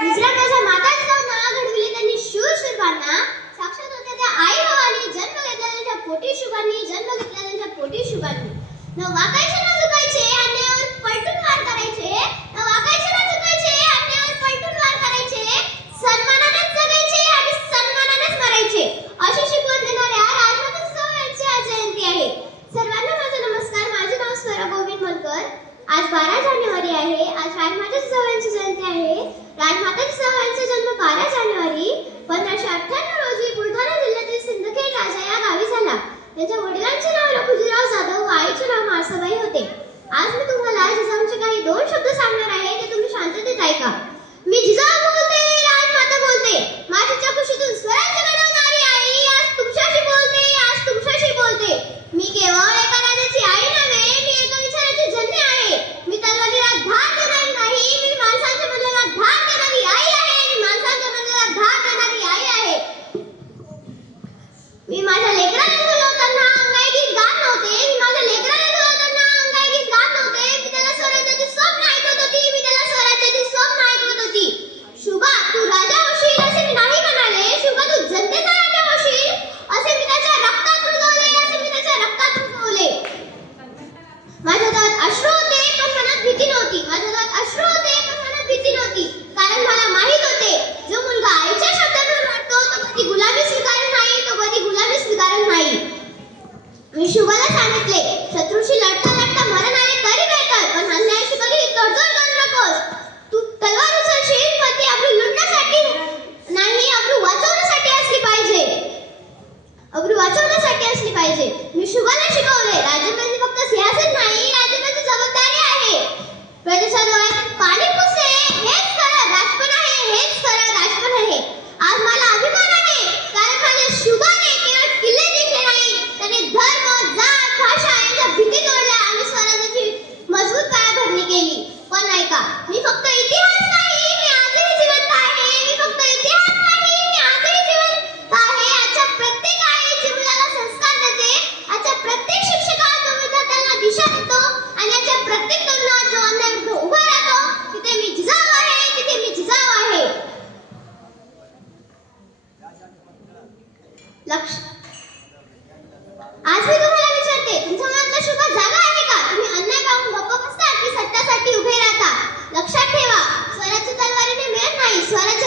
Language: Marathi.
दुसऱ्या माझ्या माताजिजाऊंना घडविले त्यांनी शूर शूरवांना. साक्षात होत्या त्या आई भावानी, जन्म घेतला त्यांच्या पोटी शुभांनी, जन्म घेतला त्यांच्या पोटी शुभांनी. न वाकायचे न झुकायचे, अन्यायावर पलटून वार करायचे. न वाकायचे न झुकायचे, अन्यायावर पलटून वार करायचे. सन्मानानेच जगायचे आणि सन्मानानेच मरायचे. अशी शिकवण देणाऱ्या राजमाता जिजाऊ यांची आज जयंती आहे. सर्वांना माझा नमस्कार. माझे नाव स्वरा गोविंद मलकर. आज 12 जानेवारी आहे. आज राजमाता जिजाऊ यांची जयंती आहे. राजमाता जिजाऊ यांचा जन्म 12 जानेवारी 1598 रोजी बुलढाणा जिल्ह्यातील सिंदखेड राजा या गावी झाला. त्यांच्या वडिलांचे नाव लखुजीराव जाधव व आईचे नाव माळसाबाई होते. आज मी तुम्हाला जिजाऊंचे काही 2 शब्द सांगणार आहे, ते तुम्ही शांततेत ऐका. मी जिजाऊ बोलते, राजमाता बोलते. माझ्या कुशीतून स्वराज्य घडवणारी आई आज तुमच्याशी बोलते, आज तुमच्याशी बोलते. मी केवळ एका राजाची आई नव्हे, मी एका विचाराची जननी आहे. मी तलवारीला धार देणारी नाही, मी माणसांच्या मनाला धार देणारी आई आहे आणि माणसांच्या मनाला धार देणारी आई आहे. मी माझ्या लेकराला झुलवताना अंगाई गीत गात नव्हते. मी माझ्या लेकराला झुलवताना अंगाई गीत गात नव्हते. मी त्याला स्वराज्याची स्वप्न ऐकवत होती. मी त्याला स्वराज्याची स्वप्न ऐकवत होती. शुभा तू राजा होशील असे मी नाही म्हणाले. शुभा तू जनतेचा राजा होशील असे मी त्याच्या रक्तात रुजवले, असे मी त्याच्या रक्तात रुजवले. माझ्या डोळ्यात अश्रू होते पण मनात भीती नव्हती. माझ्या डोळ्यात अश्रू होते पण मनात भीती नव्हती. कारण मला माहित होते जो मुलगा आईच्या शब्दांवर वाटतो तो कधी गुलामी स्वीकारत नाही, तो कधी गुलामी स्वीकारत नाही. मी शुभाला सांगितले, शत्रूशी लढता लढता मरण आले तरी बेकार, पण अन्यायाशी कधी तडजोड करू नकोस. तू तलवार उचलशील पण ती अब्रू लुटण्यासाठी नाही, अब्रू वाचवण्यासाठी असली पाहिजे. अब्रू वाचवण्यासाठी असली पाहिजे. मी शुभाला शिकवले, राज्य म्हणजे फक्त सिंहासन नाही, राज्य म्हणजे जबाबदारी आहे. प्रजेच्या डोळ्यात पाणी पुसे हेच खरं राजपण आहे, हेच खरं राजपण आहे. आज मला अभिमान आहे कारण माझ्या शुभाने केवळ किल्ले जिंकले नाही, त्याने धर्म, जात, भाषा यांच्या भीती तोडल्या आणि स्वराज्याची मजबूत पायाभरणी केली. पण नाही का, मी फक्त इतिहास नाही, मी आजही जिवंत आहे. मी फक्त इतिहास नाही, मी आजही जिवंत आहे. आजच्या प्रत्येक आईची मुलाला संस्कार देते. आजच्या प्रत्येक शिक्षकाला जो विद्यार्थ्यांना दिशा देतो आणि आजच्या प्रत्येक तरुणाला जो अन्यायाविरुद्ध उभा राहतो, तिथे मी जिजाऊ आहे, तिथे मी जिजाऊ आहे. लक्ष आज मी तुम्हाला विचारते, तुमच्या मनातला शुभा जागा आहे का? तुम्ही अन्याय पाहून गप्प बसता की सत्यासाठी उभे राहता? लक्षात ठेवा, स्वराज्य तलवारीने मिळत नाही, स्वराज्य